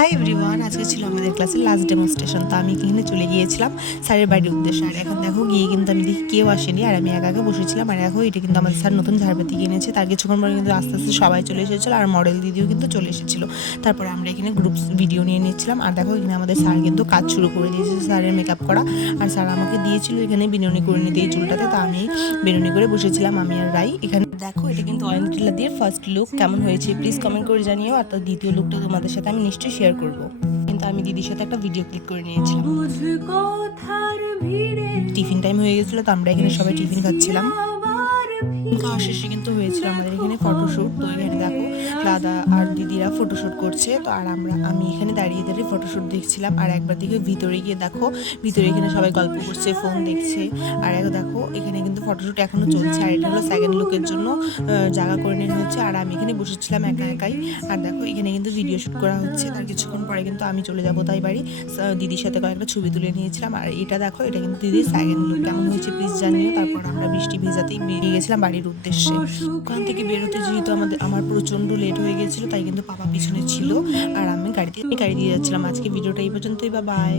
Hi everyone, আজকে ছিল আমাদের ক্লাসের লাস্ট ডেমনস্ট্রেশন। তো আমি এখানে চলে গিয়েছিলাম স্যারের বাড়ির উদ্দেশ্যে। আর এখন দেখো গিয়ে কিন্তু আমি দেখি কেউ আসেনি, আর আমি একা একা বসেছিলাম। আর দেখো এটা কিন্তু আমাদের স্যার নতুন ঝাড়বাতি কিনেছে। তার কিছুক্ষণ পরে কিন্তু আস্তে আস্তে সবাই চলে এসেছিলো, আর মডেল দিদিও কিন্তু চলে এসেছিলো। তারপরে আমরা এখানে গ্রুপ ভিডিও নিয়ে নিচ্ছিলাম। আর দেখো এখানে আমাদের স্যার কিন্তু কাজ শুরু করে দিয়েছে, স্যারের মেকআপ করা। আর স্যার আমাকে দিয়েছিল এখানে বিনুনি করে নিতে এই চুলটাতে। তা আমি বিনুনি করে বসেছিলাম, আমি আর রাই। এখানে দেখো এটা কিন্তু অয়েন্টিলা দিয়ে ফার্স্ট লুক কেমন হয়েছে প্লিজ কমেন্ট করে জানিও। আর তার দ্বিতীয় লুকটা তোমাদের সাথে আমি নিশ্চয়ই শেয়ার করবো। কিন্তু আমি দিদির সাথে একটা ভিডিও ক্লিক করে নিয়েছিলাম। টিফিন টাইম হয়ে গেছিলো, তো আমরা এখানে সবাই টিফিন খাচ্ছিলাম। খাওয়া শেষে কিন্তু হয়েছিল আমাদের এখানে ফটোশ্যুট। তো এখানে দেখো দাদা আর দিদিরা ফটোশ্যুট করছে। তো আর আমি এখানে দাঁড়িয়ে দাঁড়িয়ে ফটোশ্যুট দেখছিলাম। আর একবার দিকে ভিতরে গিয়ে দেখো ভিতরে এখানে সবাই গল্প করছে, ফোন দেখছে। আর দেখো এখানে কিন্তু ফটোশ্যুট এখনো চলছে। আর এটা হলো সেকেন্ড লুকের জন্য জায়গা করে নেওয়া হচ্ছে। আর আমি এখানে বসেছিলাম একা একাই। আর দেখো এখানে কিন্তু ভিডিও শ্যুট করা হচ্ছে। তার কিছুক্ষণ পরে কিন্তু আমি চলে যাবো তাই বাড়ি। দিদির সাথে কয়েকটা ছবি তুলে নিয়েছিলাম। আর এটা দেখো এটা কিন্তু দিদির সেকেন্ড লুক, কেমন হয়েছে প্লিজ জানিও। তারপর আমরা বৃষ্টি ভেজাতেই বেরিয়ে গেছিলাম বাড়ির উদ্দেশ্যে। ওখান থেকে বেরোতে যেহেতু আমার প্রচণ্ড লেট হয়ে গেছিলো, তাই কিন্তু পাপা পিছনে ছিল আর আমি গাড়ি দিয়ে যাচ্ছিলাম। আজকে ভিডিওটা এই পর্যন্তই, বা বাই।